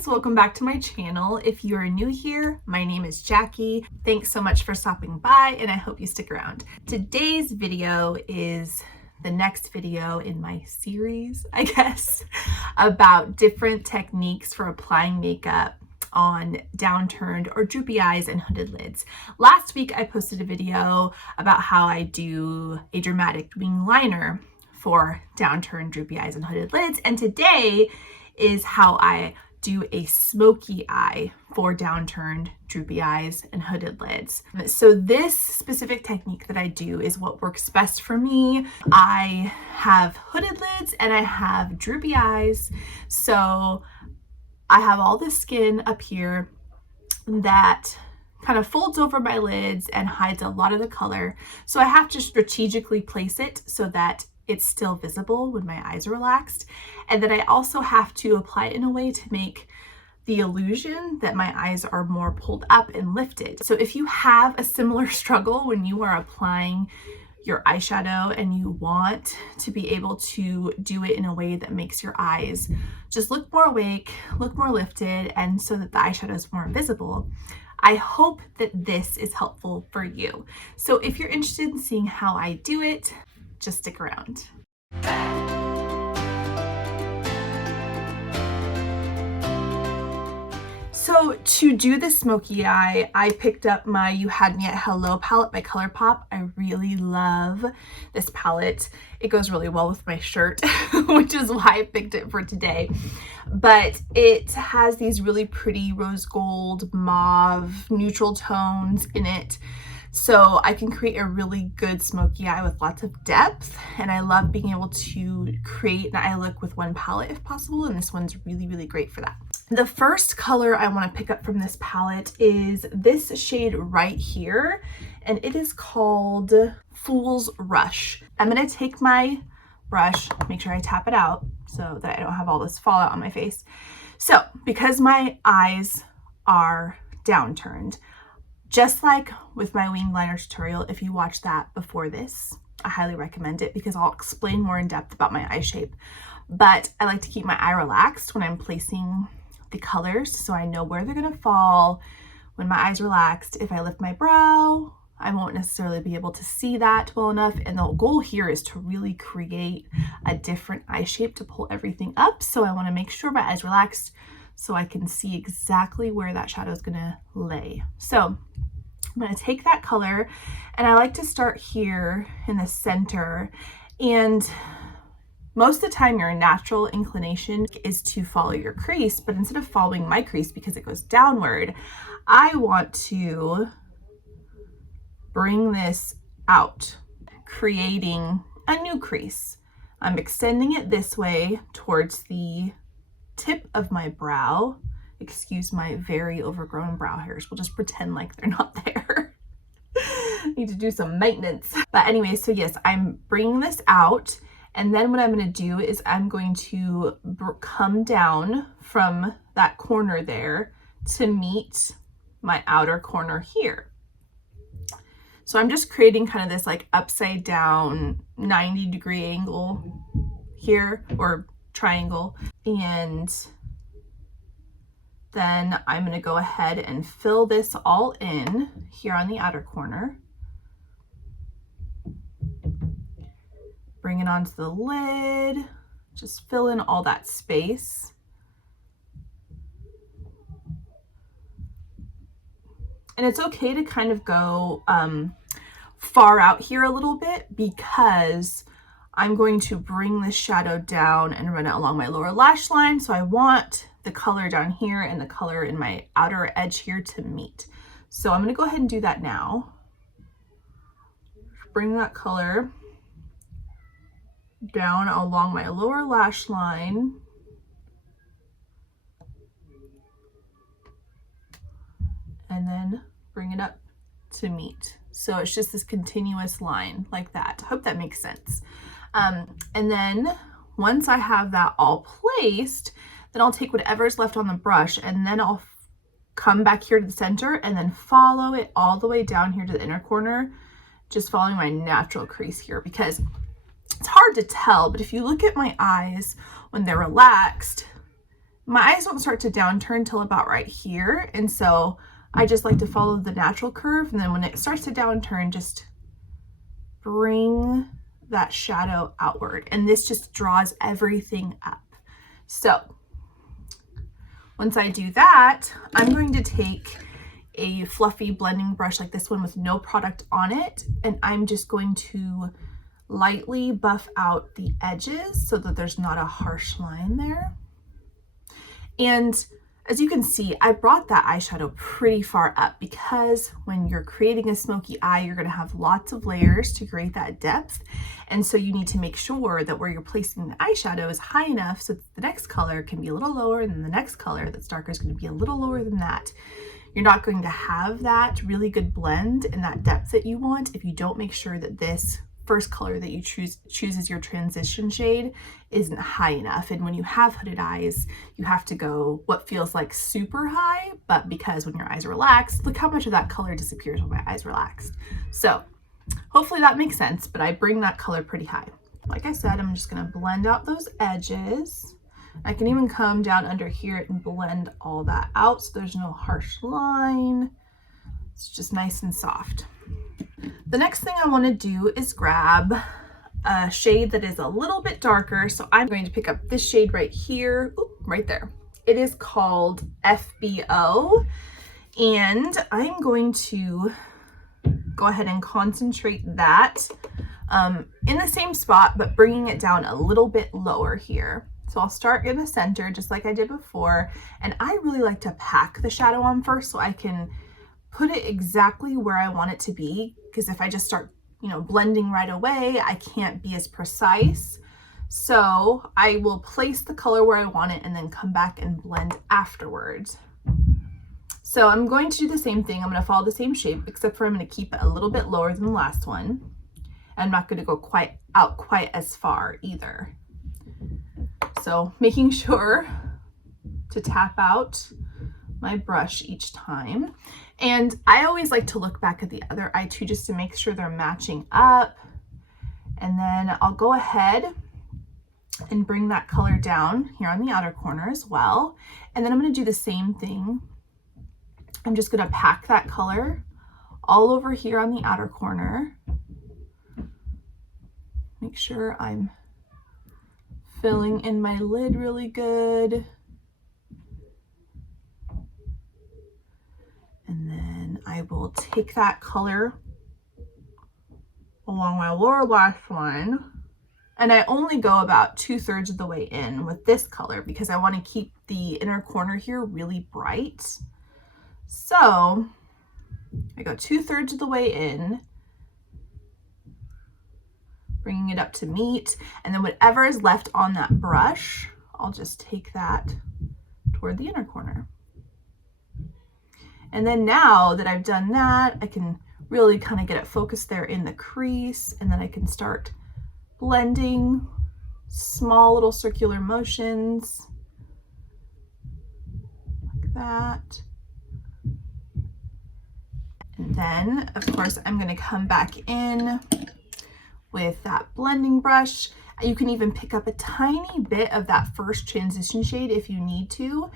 So welcome back to my channel. If you are new here, my name is Jackie. Thanks so much for stopping by and I hope you stick around. Today's video is the next video in my series, I guess, about different techniques for applying makeup on downturned or droopy eyes and hooded lids. Last week I posted a video about how I do a dramatic wing liner for downturned droopy eyes and hooded lids, and today is how I do a smoky eye for downturned droopy eyes and hooded lids. So this specific technique that I do is what works best for me. I have hooded lids and I have droopy eyes. So I have all the skin up here that kind of folds over my lids and hides a lot of the color. So I have to strategically place it so that it's still visible when my eyes are relaxed. And then I also have to apply it in a way to make the illusion that my eyes are more pulled up and lifted. So if you have a similar struggle when you are applying your eyeshadow and you want to be able to do it in a way that makes your eyes just look more awake, look more lifted, and so that the eyeshadow is more visible, I hope that this is helpful for you. So if you're interested in seeing how I do it, just stick around. So to do the smoky eye, I picked up my You Had Me at Hello palette by Colourpop. I really love this palette. It goes really well with my shirt, which is why I picked it for today. But it has these really pretty rose gold, mauve, neutral tones in it. So I can create a really good smoky eye with lots of depth, and I love being able to create an eye look with one palette if possible, and this one's really, really great for that. The first color I want to pick up from this palette is this shade right here, and it is called Fool's Rush. I'm going to take my brush, make sure I tap it out so that I don't have all this fallout on my face. So because my eyes are downturned, just like with my wing liner tutorial, if you watch that before this, I highly recommend it because I'll explain more in depth about my eye shape. But I like to keep my eye relaxed when I'm placing the colors so I know where they're gonna fall. When my eye's relaxed, if I lift my brow, I won't necessarily be able to see that well enough. And the goal here is to really create a different eye shape to pull everything up. So I wanna make sure my eye's relaxed so I can see exactly where that shadow is gonna lay. So I'm going to take that color, and I like to start here in the center, and most of the time your natural inclination is to follow your crease, but instead of following my crease because it goes downward, I want to bring this out, creating a new crease. I'm extending it this way towards the tip of my brow. Excuse my very overgrown brow hairs. We'll just pretend like they're not there. Need to do some maintenance. But anyway, so yes, I'm bringing this out. And then what I'm going to do is I'm going to come down from that corner there to meet my outer corner here. So I'm just creating kind of this like upside down 90-degree angle here, or triangle. And then I'm going to go ahead and fill this all in here on the outer corner. Bring it onto the lid, just fill in all that space. And it's okay to kind of go far out here a little bit because I'm going to bring this shadow down and run it along my lower lash line. So I want the color down here and the color in my outer edge here to meet. So I'm going to go ahead and do that now. Bring that color down along my lower lash line. And then bring it up to meet. So it's just this continuous line like that. I hope that makes sense. And then once I have that all placed, then I'll take whatever's left on the brush and then I'll come back here to the center and then follow it all the way down here to the inner corner, just following my natural crease here, because it's hard to tell, but if you look at my eyes when they're relaxed, My eyes don't start to downturn till about right here, and so I just like to follow the natural curve, and then when it starts to downturn, just bring that shadow outward, and this just draws everything up. So once I do that, I'm going to take a fluffy blending brush like this one with no product on it, and I'm just going to lightly buff out the edges so that there's not a harsh line there. And as you can see, I brought that eyeshadow pretty far up because when you're creating a smoky eye, you're going to have lots of layers to create that depth. And so you need to make sure that where you're placing the eyeshadow is high enough so that the next color can be a little lower, and the next color that's darker is going to be a little lower than that. You're not going to have that really good blend and that depth that you want if you don't make sure that this first color that you choose as your transition shade isn't high enough. And when you have hooded eyes, you have to go what feels like super high, but because when your eyes are relaxed, look how much of that color disappears when my eyes relaxed. So hopefully that makes sense, but I bring that color pretty high. Like I said, I'm just gonna blend out those edges. I can even come down under here and blend all that out so there's no harsh line. It's just nice and soft. The next thing I want to do is grab a shade that is a little bit darker. So I'm going to pick up this shade right here, right there. It is called FBO, and I'm going to go ahead and concentrate that in the same spot, but bringing it down a little bit lower here. So I'll start in the center just like I did before, and I really like to pack the shadow on first so I can put it exactly where I want it to be, because if I just start, blending right away, I can't be as precise. So I will place the color where I want it and then come back and blend afterwards. So I'm going to do the same thing. I'm going to follow the same shape, except for I'm going to keep it a little bit lower than the last one. I'm not going to go quite as far either. So making sure to tap out my brush each time. And I always like to look back at the other eye too, just to make sure they're matching up. And then I'll go ahead and bring that color down here on the outer corner as well. And then I'm going to do the same thing. I'm just going to pack that color all over here on the outer corner. Make sure I'm filling in my lid really good. And then I will take that color along my lower lash line. And I only go about 2/3 of the way in with this color because I want to keep the inner corner here really bright. So I go 2/3 of the way in, bringing it up to meet. And then whatever is left on that brush, I'll just take that toward the inner corner. And then now that I've done that, I can really kind of get it focused there in the crease, and then I can start blending small little circular motions like that. And then, of course, I'm going to come back in with that blending brush. You can even pick up a tiny bit of that first transition shade if you need to,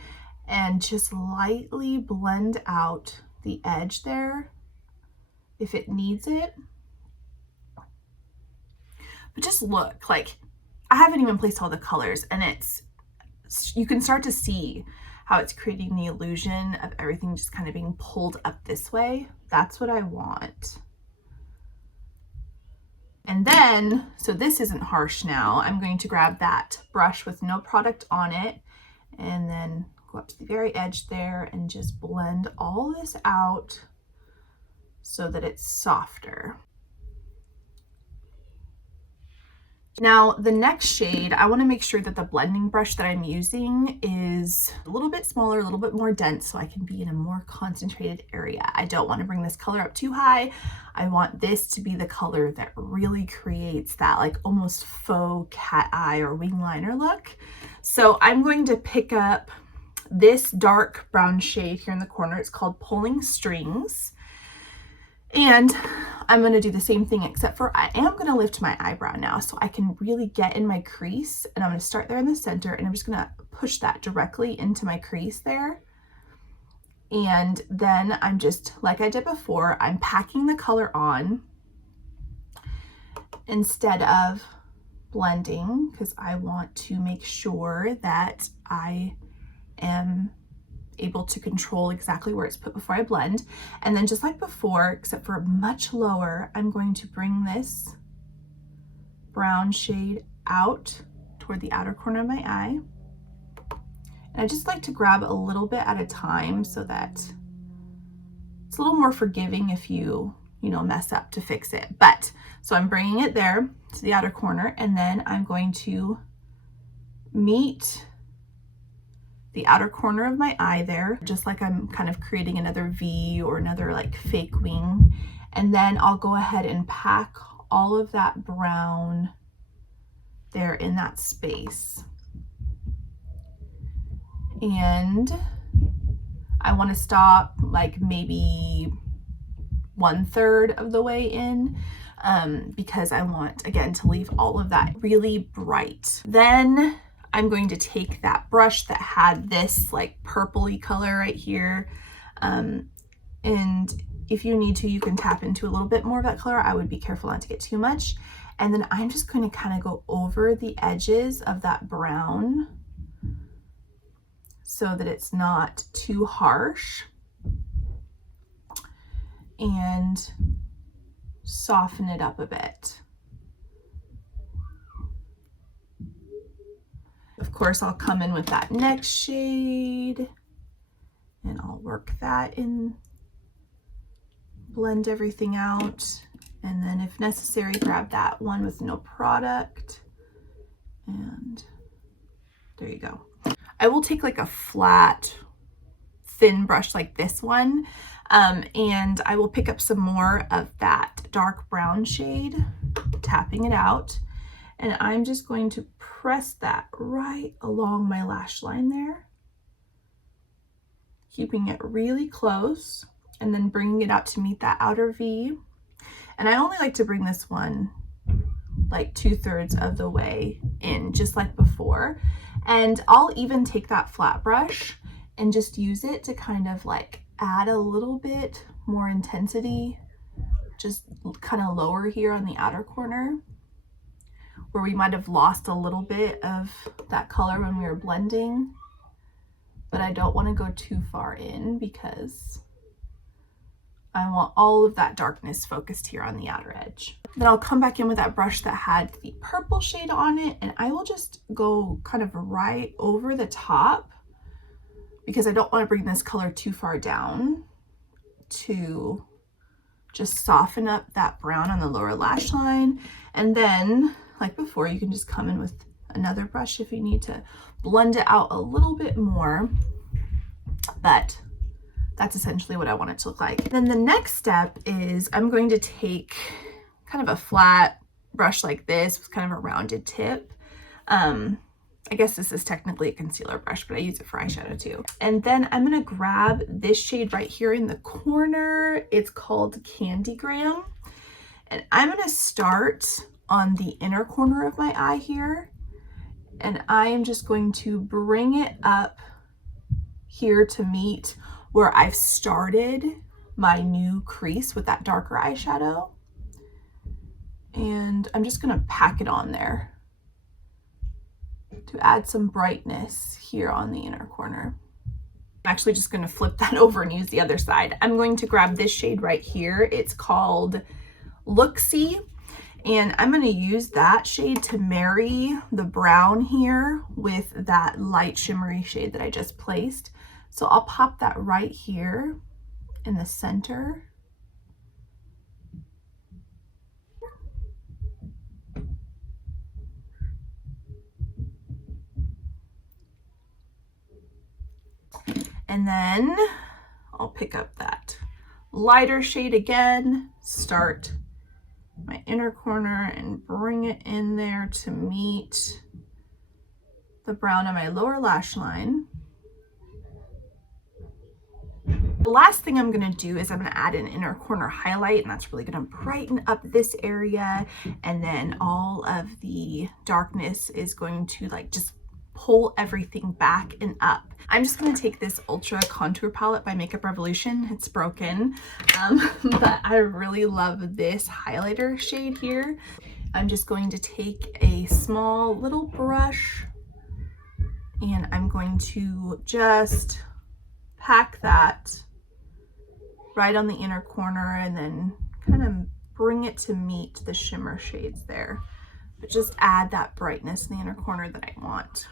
and just lightly blend out the edge there if it needs it. But just look, like I haven't even placed all the colors, and you can start to see how it's creating the illusion of everything just kind of being pulled up this way. That's what I want. And then, so this isn't harsh now, I'm going to grab that brush with no product on it and then go up to the very edge there and just blend all this out so that it's softer. Now, the next shade, I want to make sure that the blending brush that I'm using is a little bit smaller, a little bit more dense, so I can be in a more concentrated area. I don't want to bring this color up too high. I want this to be the color that really creates that like almost faux cat eye or wing liner look. So I'm going to pick up this dark brown shade here in the corner. It's called Pulling Strings. And I'm going to do the same thing, except for I am going to lift my eyebrow now so I can really get in my crease. And I'm going to start there in the center, and I'm just going to push that directly into my crease there. And then I'm just, like I did before, I'm packing the color on instead of blending, because I want to make sure that I am able to control exactly where it's put before I blend. And then just like before, except for much lower, I'm going to bring this brown shade out toward the outer corner of my eye. And I just like to grab a little bit at a time so that it's a little more forgiving if you mess up to fix it. But so I'm bringing it there to the outer corner, and then I'm going to meet the outer corner of my eye there, just like I'm kind of creating another V or another like fake wing. And then I'll go ahead and pack all of that brown there in that space. And I want to stop like maybe 1/3 of the way in, because I want, again, to leave all of that really bright. Then I'm going to take that brush that had this like purpley color right here, and if you need to, you can tap into a little bit more of that color. I would be careful not to get too much. And then I'm just going to kind of go over the edges of that brown so that it's not too harsh, and soften it up a bit. Of course, I'll come in with that next shade and I'll work that in, blend everything out, and then if necessary, grab that one with no product, and there you go. I will take like a flat, thin brush like this one, and I will pick up some more of that dark brown shade, tapping it out, and I'm just going to press that right along my lash line there, keeping it really close, and then bringing it out to meet that outer V. And I only like to bring this one like 2/3 of the way in, just like before. And I'll even take that flat brush and just use it to kind of like add a little bit more intensity, just kind of lower here on the outer corner where we might have lost a little bit of that color when we were blending. But I don't want to go too far in because I want all of that darkness focused here on the outer edge. Then I'll come back in with that brush that had the purple shade on it, and I will just go kind of right over the top because I don't want to bring this color too far down, to just soften up that brown on the lower lash line. And then, like before, you can just come in with another brush if you need to blend it out a little bit more. But that's essentially what I want it to look like. Then the next step is I'm going to take kind of a flat brush like this with kind of a rounded tip. I guess this is technically a concealer brush, but I use it for eyeshadow too. And then I'm gonna grab this shade right here in the corner. It's called Candygram. And I'm gonna start on the inner corner of my eye here. And I am just going to bring it up here to meet where I've started my new crease with that darker eyeshadow. And I'm just gonna pack it on there to add some brightness here on the inner corner. I'm actually just gonna flip that over and use the other side. I'm going to grab this shade right here. It's called Luxe, and I'm gonna use that shade to marry the brown here with that light shimmery shade that I just placed. So I'll pop that right here in the center. And then I'll pick up that lighter shade again, start my inner corner and bring it in there to meet the brown on my lower lash line. The last thing I'm going to do is I'm going to add an inner corner highlight, and that's really going to brighten up this area, and then all of the darkness is going to like just pull everything back and up. I'm just going to take this Ultra Contour Palette by Makeup Revolution. It's broken, but I really love this highlighter shade here. I'm just going to take a small little brush, and I'm going to just pack that right on the inner corner and then kind of bring it to meet the shimmer shades there. But just add that brightness in the inner corner that I want.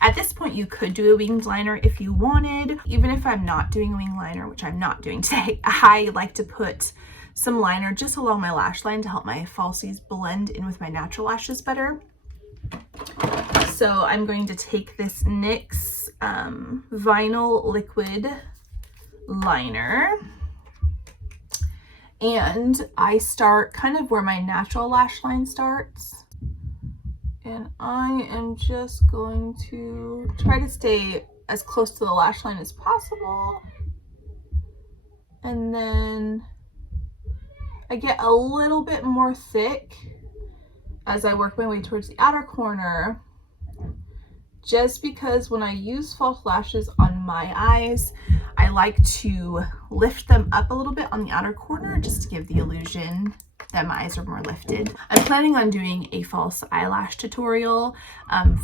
At this point, you could do a winged liner if you wanted. Even if I'm not doing a winged liner, which I'm not doing today, I like to put some liner just along my lash line to help my falsies blend in with my natural lashes better. So I'm going to take this NYX Vinyl Liquid Liner, and I start kind of where my natural lash line starts. And I am just going to try to stay as close to the lash line as possible. And then I get a little bit more thick as I work my way towards the outer corner, just because when I use false lashes on my eyes, I like to lift them up a little bit on the outer corner just to give the illusion that my eyes are more lifted. I'm planning on doing a false eyelash tutorial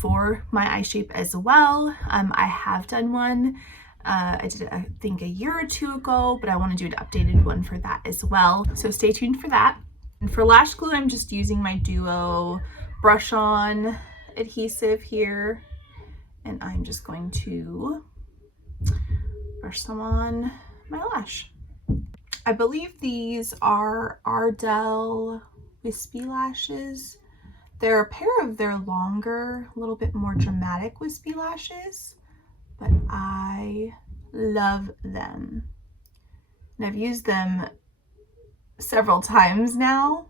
for my eye shape as well. I have done one. I did it, I think, a year or two ago, but I want to do an updated one for that as well. So stay tuned for that. And for lash glue, I'm just using my Duo brush on adhesive here. And I'm just going to brush some on my lash. I believe these are Ardell Wispy lashes. They're a pair of their longer, a little bit more dramatic wispy lashes, but I love them. And I've used them several times now,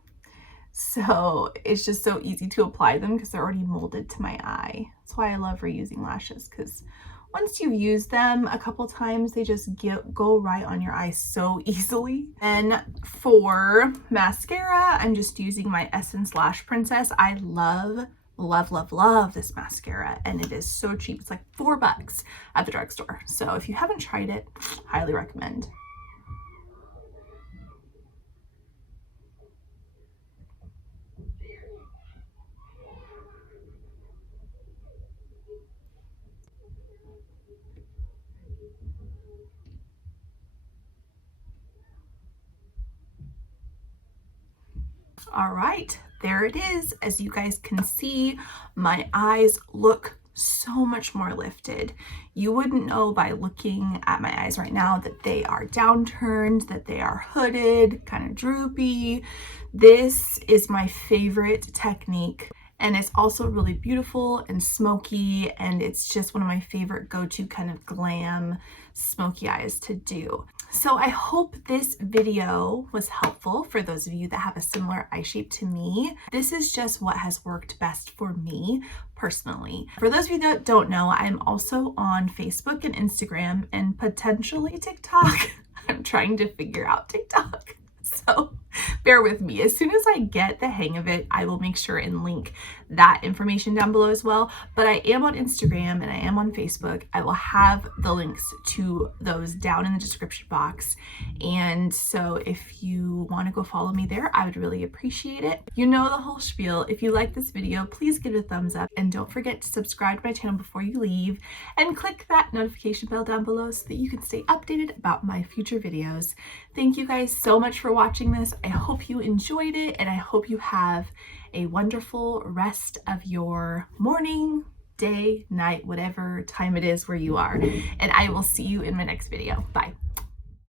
so it's just so easy to apply them because they're already molded to my eye. That's why I love reusing lashes, because once you've used them a couple times, they just go right on your eye so easily. And for mascara, I'm just using my Essence Lash Princess. I love this mascara, and it is so cheap. It's like $4 at the drugstore. So if you haven't tried it, highly recommend. All right, there it is. As you guys can see, my eyes look so much more lifted. You wouldn't know by looking at my eyes right now that they are downturned, that they are hooded, kind of droopy. This is my favorite technique, and it's also really beautiful and smoky, and it's just one of my favorite go-to kind of glam smoky eyes to do. So I hope this video was helpful for those of you that have a similar eye shape to me. This is just what has worked best for me personally. For those of you that don't know, I'm also on Facebook and Instagram and potentially TikTok. I'm trying to figure out TikTok, so bear with me. As soon as I get the hang of it, I will make sure and link that information down below as well. But I am on Instagram and I am on Facebook. I will have the links to those down in the description box. And so if you want to go follow me there, I would really appreciate it. You know the whole spiel. If you like this video, please give it a thumbs up, and don't forget to subscribe to my channel before you leave, and click that notification bell down below so that you can stay updated about my future videos. Thank you guys so much for watching this. I hope you enjoyed it, and I hope you have a wonderful rest of your morning, day, night, whatever time it is where you are. And I will see you in my next video. Bye.